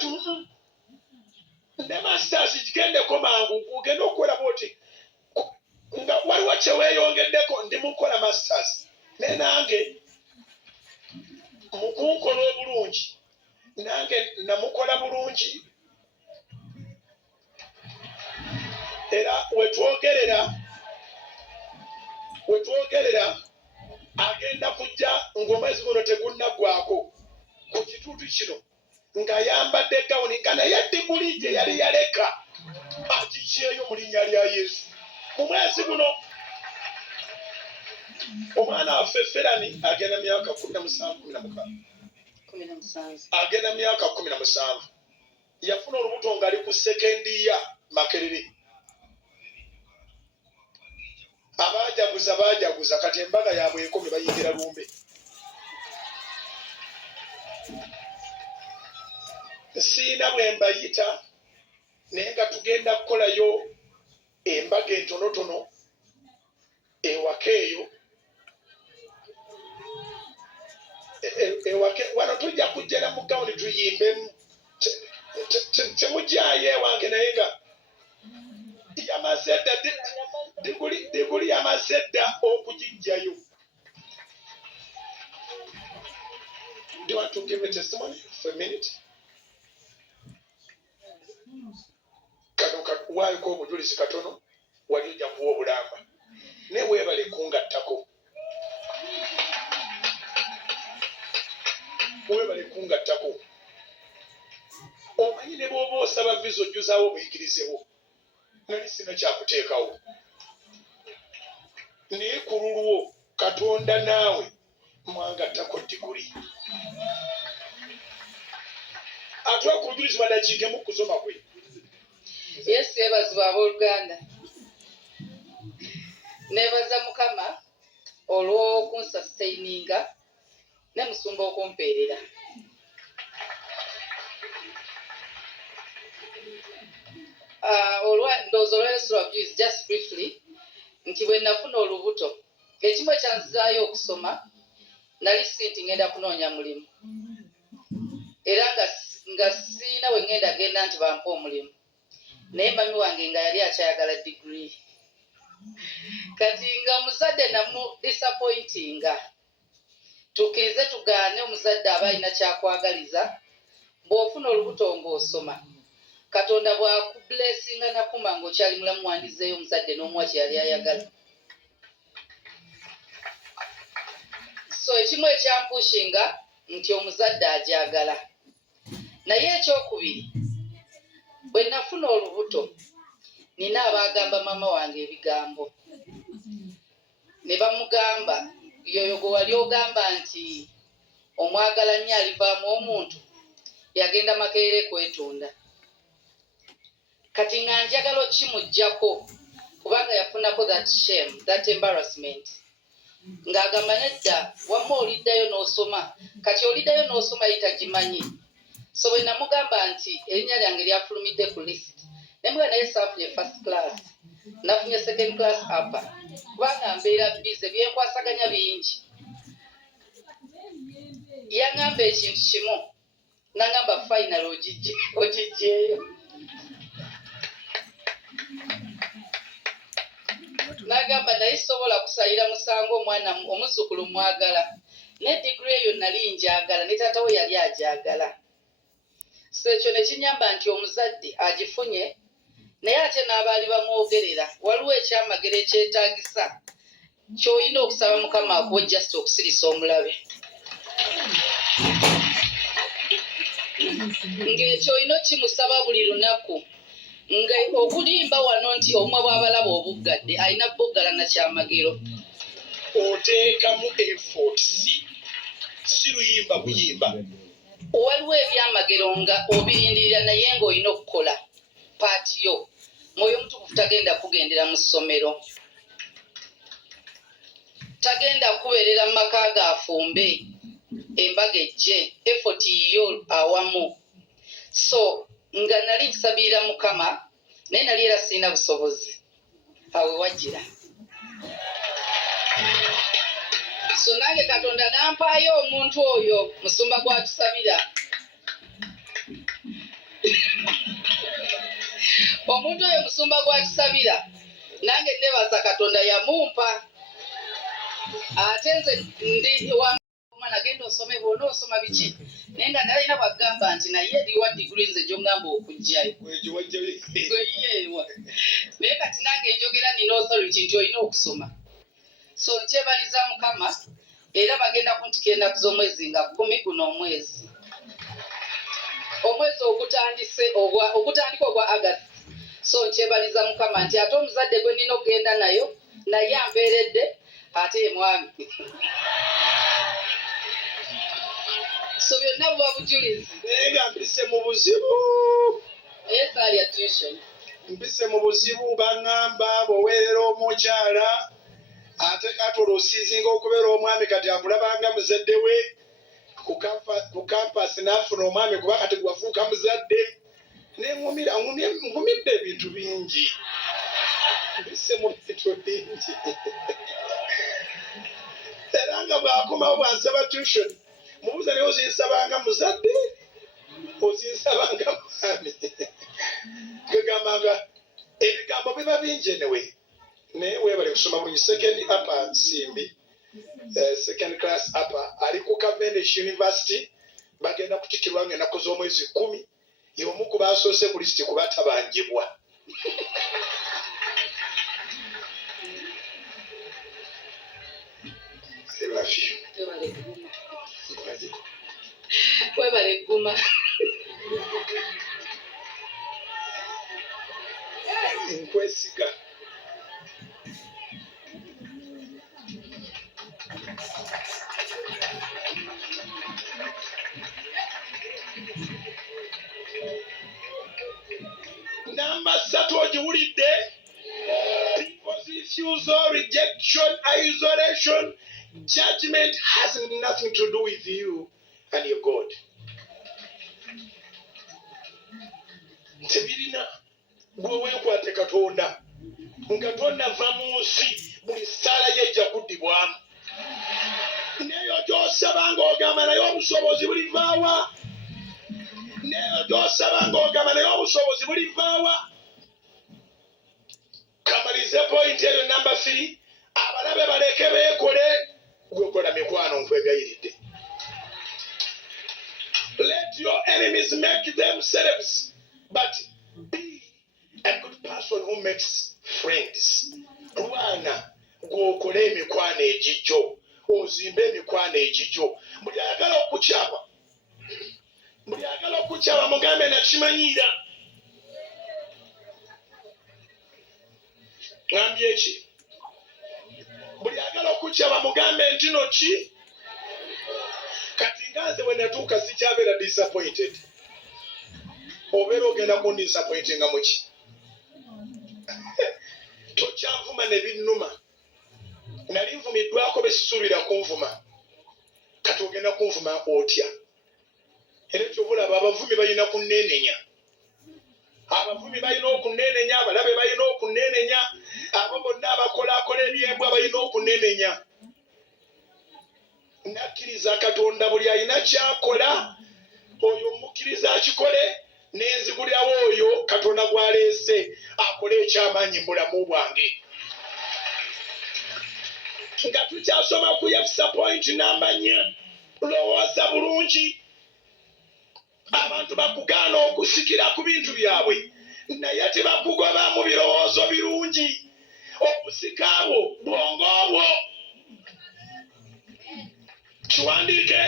tu ne masters kigendeko mangu ugenda okukola bwoti nga waliwo kyeweeyongeddeko ndi mukola masters naye nange mukunkola obulungi nange namukola bulungi era wetwogerera agenda kujja ng'omwezi guno tegunnaggwako ku kituutu kino ng'ayambadde gawuni nga naye diguli gye yali yaleka agikyeyo mu linnya lya Yesu. Mu mwezi guno omwana waffe Ferani agenda myaka 17 agenda myaka 17 yafuna olubuto ng'ali ku sekendiya Makerere. Abaajaguza kati embaga yaabwe ekome bayingira lumbe. Siina bwe mbayita naye nga tugenda kukolayo embaga entonotono ewaka eyo. Wano tujja kujjera mu gawuni tuyimbemu. Temujjayo ewange naye nga yamaze dda diguli yamaze dda okugijjayo. Do you want to give me testimony for a minute? Waliko obujulizi katono wali ojja kuwa obulamba naye weebale kungattako. Omanyi ne bw'oba osaba visa ojjuzaawo obuyigirizewo nali sina kyakuteekawo naye ku lulwo Katonda naawe mwangattako diguli. Atwa ku bujulizi badakiikemu kusoma kwe. Yesu yeebazibwa abooluganda. Neebaza Mukama olw'okunsasitaininga ne musumba okumpeerera. Ndowooza olwa Yesu lwabujulizi just briefly nti bwe nafuna olubuto ekimu ekyanzizaayo okusoma nali sinti ngenda kunoonya mulimu era nga siina we ngenda genda nti bampa omulimu naye mami wange nga yali akyayagala diguli. Kati nga muzadde namu disappointinga tukkirize tugaane omuzadde aba alina kyakwagaliza bw'ofuna olubuto ng'osoma Katonda bw'akubulesinga nakuma ng'okyali mulamu wandizeeyo omuzadde n'omuwa kye yali ayagala. So ekimu ekyampushinga nti omuzadde ajagala. Naye ekyokubiri bwe nafuna olubuto nina abaagamba mama wange ebigambo ne bamugamba yoyo gwe wali ogamba nti omwagala nnyo alivaamu omuntu yagenda Makerere kwetunda. Kati nga njagala okimuggyako kubanga yafunako that shame, that embarrassment. Ng'agamba nedda wamma oliddayo n'osoma kati oliddayo n'osoma yitagimanyi. So bwe namugamba nti erinnya lyange lyafulumidde ku list nembuga naye saafunye first class nafunye second class upper kubanga mbeera bize byenkwasaganya bingi. Yaŋŋamba ekintu kimu n'aŋŋamba final ogijjeeyo. N'agamba naye sobola kusalira musango omwana omuzzukulu mwagala ne diguli eyo nali njagala ne taata we yali ajagala. So ekyo ne kinyamba nti omuzadde agifunye naye ate n'abaali bamwogerera waliwo ekyamagero ekyetaagisa ky'olina okusaba Mukama akuwe just okusirisa omulabe. Ng'ekyo olina kimusaba buli lunaku nga okulimba wano nti omwe bw'abalaba obuggadde alina buggala na kyamagero. Oteekamu effort si luyimba buyimba. Waliwo ebyamagero nga obirindirira naye ng'olina okukola paati yo. Mwoyo Mutukuvu tagenda kugendera mu ssomero, tagenda kubeerera mu maka gafumbe embaga ejje effort yo awamu. So nga nali nsabira Mukama naye nali era sirina busobozi awe wajjira. So nange Katonda nampaayo omuntu oyo musumba gwatusabira omuntu oyo musumba gwakisabira nange nebaza katonda yamumpa ate nze ndi wamwana genda osome bwona osoma biki naye nga nalina bwagamba nti naye eriwa diguli nze gyongamba okugjayo gweyeewa naye kati nange njogera nina authority nti olina okusoma so nkyebaliza mukama era bagenda kuntikira ennaku z'omwezi nga 10 guno omwezi ogutandika ogwa August. So nkyebaliza mukama nti ate omuzadde gwe nina okugenda naye ampeeredde ate ye mwami so byonna buba bujulizi naye nga mpise mu buzibu esalya tuition mpise mu buzibu baŋŋamba bw'oweerera omukyala ate kati olwosiizinga okubeera omwami kati akulabanga muzadde we ku kampasi n'afuna omwami kuba kati gwafuuka muzadde ngumidde ebintu bingi mbise mu bintu bingi era nga bwakomawo bwansaba tuition mubuuza naye ozinsabanga muzadde ozinsabanga mwami gegambanga ebigambo biba bingi enewe naye weebale kusoma bulungi second upper nsimbi second class upper ali ku Cavendish University bagenda kutikirwa ng'ennaku z'omwezi 10 y'omu ku baasoose ku lisiti kuba tabanjibwa webale guma nkwesiga namba 3 ogiwulidde people's refusal, rejection, isolation, judgment has nothing to do with you and your God. Tebirina gwe weekwate katonda nga tonnava mu nsi buli ssaala ye ejja kuddibwamu neyo gy'osaba ng'ogamba naye obusobozi bulivaawa neyo gy'osaba ng'ogamba naye obusobozi bulivaawa. Kamalize point eyo namba 3 abalabe baleke beekole gwekola mikwano nkwegayiridde. Let your enemies make themselves, but be a good person who makes friends. Lwana gw'okole emikwano egijjo, ozimbe emikwano egijjo. Buli ayagala okukyaba mugambe nakimanyiira. Ngambye ki? Buli ayagala okukyaba mugambe ntino ki? Kati nganze bwe natuuka sikyabeera disappointed. Obeera ogenda kundisappointinga muki? Tokyanvuma ne binnuma. Nali nvumiddwako besisuubira kunvuma. Kati ogenda kunvuma otya. Era kyobulaba abavumi balina kunneenenya. Abavumi balina okunneenenya, abalabe balina okunneenenya, abo bonna abakolaakola ebyembwa balina okunneenenya. Nakkiriza Katonda buli alina kyakola, oyo mukkiriza akikole, nenzigulirawo oyo Katonda gw'aleese akole ekyamaanyi mu bulamu bwange. Nga tukyasoma ku Yefusa point namba 4, lowooza bulungi. Abantu bakugaana okusikira ku bintu byabwe, naye tebakugoba mu birowoozo birungi. Okusika abo bwongo bwo. Kiwandiike